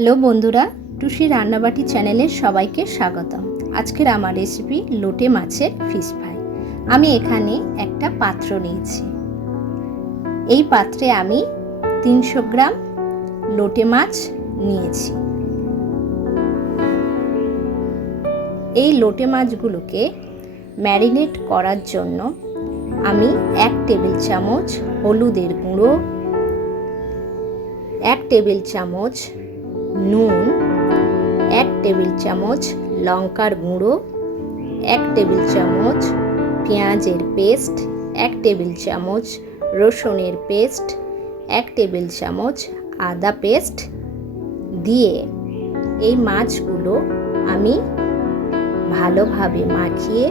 Hello বন্ধুরা, টুসি রান্নাবাটি চ্যানেলে সবাইকে স্বাগতম। আজকের আমার রেসিপি লোটে মাছের ফিশ ফ্রাই। আমি এখানে একটা পাত্র নিয়েছি। এই পাত্রে আমি 300 গ্রাম লোটে মাছ নিয়েছি। এই লোটে মাছগুলোকে ম্যারিনেট করার জন্য আমি 1 টেবিল চামচ হলুদের গুঁড়ো, 1 টেবিল চামচ নুন, 1 টেবিল চামচ লঙ্কার গুঁড়ো, 1 টেবিল চামচ পেঁয়াজের পেস্ট, 1 টেবিল চামচ রসুনের পেস্ট, 1 টেবিল চামচ আদা পেস্ট দিয়ে এই মাছগুলো আমি ভালোভাবে মাখিয়ে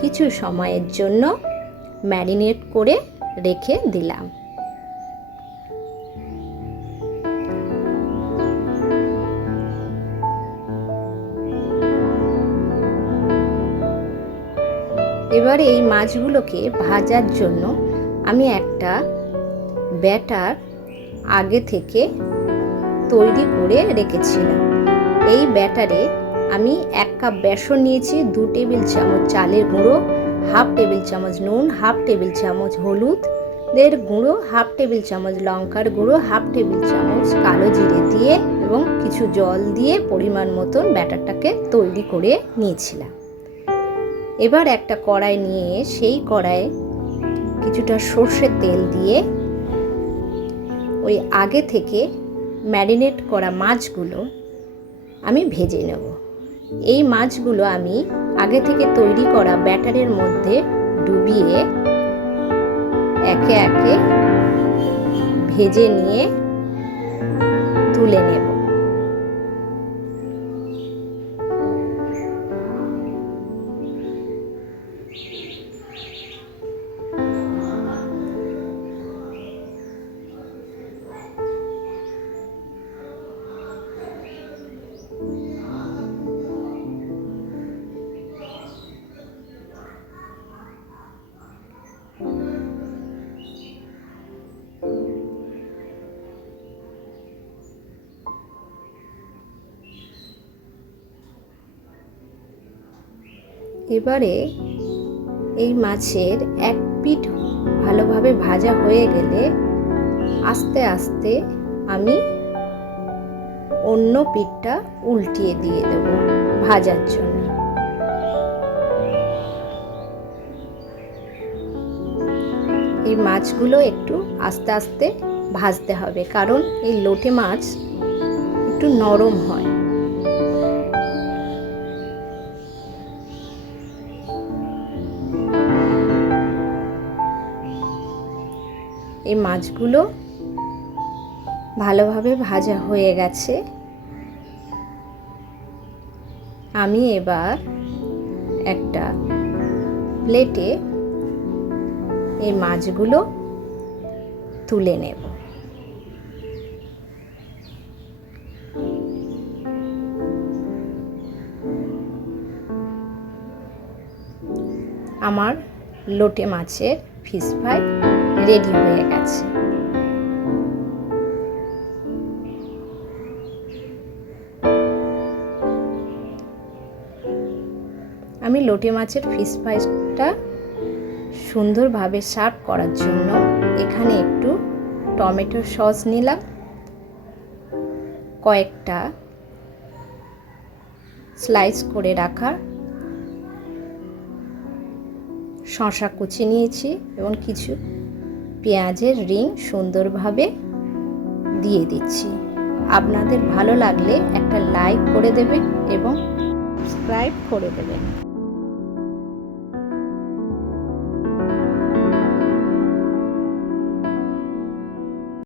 কিছু সময়ের জন্য ম্যারিনেট করে রেখে দিলাম। এবার এই মাছগুলোকে ভাজার জন্য আমি একটা ব্যাটার আগে থেকে তৈরি করে রেখেছিলাম। এই ব্যাটারে আমি 1 কাপ বেসন নিয়েছি, 2 টেবিল চামচ চালের গুঁড়ো, 1/2 টেবিল চামচ নুন, 1/2 টেবিল চামচ হলুদের গুঁড়ো, 1/2 টেবিল চামচ লঙ্কার গুঁড়ো, 1/2 টেবিল চামচ কালো জিরে দিয়ে এবং কিছু জল দিয়ে পরিমাণ মতন ব্যাটারটাকে তৈরি করে নিয়েছিলাম। এবার একটা কড়াই নিয়ে সেই কড়াইয়ে কিছুটা সর্ষের তেল দিয়ে ওই আগে থেকে ম্যারিনেট করা মাছগুলো আমি ভেজে নেব। এই মাছগুলো আমি আগে থেকে তৈরি করা ব্যাটারের মধ্যে ডুবিয়ে একে একে ভেজে নিয়ে তুলে নেব। এবারে এই মাছের এক পিঠ ভালোভাবে ভাজা হয়ে গেলে আস্তে আস্তে আমি অন্য পিঠটা উল্টিয়ে দিয়ে দেব ভাজার জন্য। এই মাছগুলো একটু আস্তে আস্তে ভাজতে হবে, কারণ এই লোটে মাছ একটু নরম হয়। এই মাছগুলো ভালোভাবে ভাজা হয়ে গেছে। আমি এবার একটা প্লেটে এই মাছগুলো তুলে নেব। আমার লোটে মাছের ফিশ ফ্রাই রেডি হয়ে গেছে। আমি লোটে মাছের ফিশ ফ্রাইটা সুন্দরভাবে সার্ভ করার জন্য এখানে একটু টমেটো সস নিলাম, কয়েকটা স্লাইস করে রাখা শসা কুচি নিয়েছি এবং কিছু পেঁয়াজের রিং সুন্দরভাবে দিয়ে দিচ্ছি। আপনাদের ভালো লাগলে একটা লাইক করে দেবেন এবং সাবস্ক্রাইব করে দেবেন।